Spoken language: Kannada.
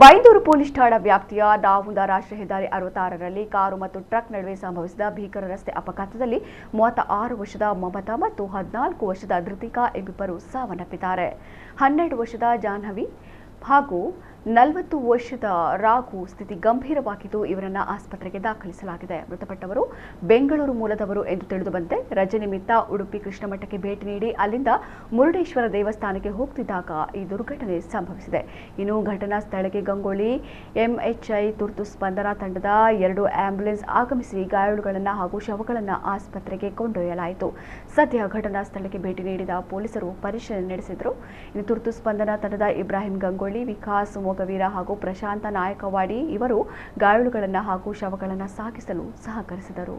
ಬೈಂದೂರು ಪೊಲೀಸ್ ಠಾಣಾ ವ್ಯಾಪ್ತಿಯ ನಾವುಂದ ರಾಷ್ಟ್ರೀಯ ಹೆದ್ದಾರಿ 66ರಲ್ಲಿ ಕಾರು ಮತ್ತು ಟ್ರಕ್ ನಡುವೆ ಸಂಭವಿಸಿದ ಭೀಕರ ರಸ್ತೆ ಅಪಘಾತದಲ್ಲಿ 36 ವರ್ಷದ ಮಮತಾ ಮತ್ತು 14 ವರ್ಷದ ಧೃತಿಕಾ ಎಂಬಿಬ್ಬರು ಸಾವನ್ನಪ್ಪಿದ್ದಾರೆ. 12 ವರ್ಷದ ಜಾಹ್ನವಿ ಹಾಗೂ 40 ವರ್ಷದ ರಾಘು ಸ್ಥಿತಿ ಗಂಭೀರವಾಗಿದ್ದು ಇವರನ್ನು ಆಸ್ಪತ್ರೆಗೆ ದಾಖಲಿಸಲಾಗಿದೆ. ಮೃತಪಟ್ಟವರು ಬೆಂಗಳೂರು ಮೂಲದವರು ಎಂದು ತಿಳಿದುಬಂದಿದೆ. ರಜೆ ನಿಮಿತ್ತ ಉಡುಪಿ ಕೃಷ್ಣಮಠಕ್ಕೆ ಭೇಟಿ ನೀಡಿ ಅಲ್ಲಿಂದ ಮುರುಡೇಶ್ವರ ದೇವಸ್ಥಾನಕ್ಕೆ ಹೋಗುತ್ತಿದ್ದಾಗ ಈ ದುರ್ಘಟನೆ ಸಂಭವಿಸಿದೆ. ಇನ್ನು ಘಟನಾ ಸ್ಥಳಕ್ಕೆ ಗಂಗೊಳ್ಳಿ ಎಂಎಚ್ಐ ತುರ್ತು ಸ್ಪಂದನಾ ತಂಡದ 2 ಆಂಬ್ಯುಲೆನ್ಸ್ ಆಗಮಿಸಿ ಗಾಯಾಳುಗಳನ್ನು ಹಾಗೂ ಶವಗಳನ್ನು ಆಸ್ಪತ್ರೆಗೆ ಕೊಂಡೊಯ್ಯಲಾಯಿತು. ಸದ್ಯ ಘಟನಾ ಸ್ಥಳಕ್ಕೆ ಭೇಟಿ ನೀಡಿದ ಪೊಲೀಸರು ಪರಿಶೀಲನೆ ನಡೆಸಿದರು. ಇನ್ನು ತುರ್ತು ಸ್ಪಂದನಾ ತಂಡದ ಇಬ್ರಾಹಿಂ ಗಂಗೊಳ್ಳಿ, ವಿಕಾಸ್ ಮೊಗವೀರ ಹಾಗೂ ಪ್ರಶಾಂತ ನಾಯಕವಾಡಿ ಇವರು ಗಾಯಾಳುಗಳನ್ನು ಹಾಗೂ ಶವಗಳನ್ನು ಸಾಗಿಸಲು ಸಹಕರಿಸಿದರು.